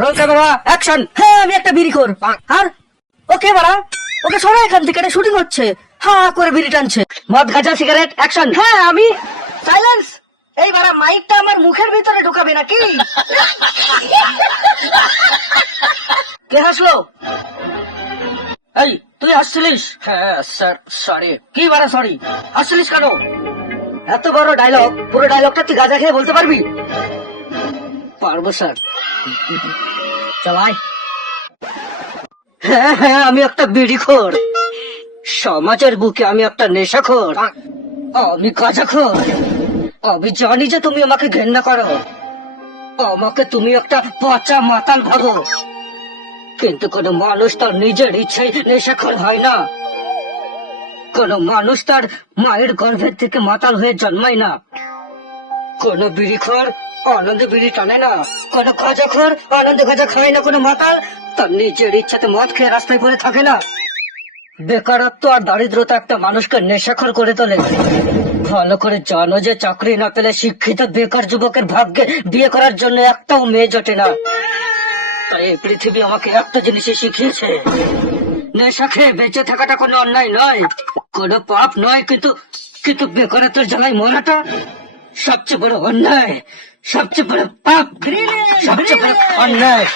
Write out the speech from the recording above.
Roll camera action. হ্যাঁ আমি একটা বিড়িখোর। আর ওকে বাড়া, ওকে সরা এখান থেকে, এটা শুটিং হচ্ছে। হ্যাঁ করে বিড়ি টানছে, মদ গাঁজা সিগারেট অ্যাকশন। হ্যাঁ আমি। সাইলেন্স। এই বাড়া মাইকটা আমার মুখের ভিতরে ঢুকাবে নাকি? কে হাসলো? এই তুই হাসছিলিস? হ্যাঁ স্যার সরি। কি বাড়া সরি? হাসছিলিস কেন? এত বড় ডায়লগ, পুরো ডায়লগটা তুই গাঁজা খেয়ে বলতে পারবি? পারবো স্যার। চালাই। হ্যাঁ হ্যাঁ আমি একটা বিড়িখোর, সমাজের বুকে আমি একটা নেশাখোর, আমি গাঁজাখোর। আমি জানি যে তুমি আমাকে ঘেন্না করো, আমাকে তুমি একটা পচা মাতাল ভাবো, কিন্তু কোনো মানুষ তার নিজের ইচ্ছে নেশাখোর হয় না। কোন মানুষ তার মায়ের গর্ভের থেকে মাতাল হয়ে জন্মায় না। কোন বিড়িখোর আনন্দে বিড়ি টানে না, কোন গাঁজাখোর আনন্দে গাঁজা খায় না, কোনো মাতাল তার নিজের ইচ্ছাতে মদ খেয়ে রাস্তায় পড়ে থাকে না। বেকারত্ব আর দারিদ্রতা একটা মানুষকে নেশাখোর করে তোলে। ভালো করে জানো যে চাকরি না পেলে শিক্ষিত বেকার যুবকের ভাগ্যে বিয়ে করার জন্য একটাও মেয়ে জোটে না। তাই এই পৃথিবী আমাকে একটা জিনিসই শিখিয়েছে, নেশা খেয়ে বেঁচে থাকাটা কোনো অন্যায় নয়, কোনো পাপ নয়, কিন্তু কিন্তু বেকারত্বের জ্বালায় মরাটা সবচেয়ে বড় অন্যায়, সবচেয়ে বড় পাপ, সবচেয়ে বড় অন্যায়।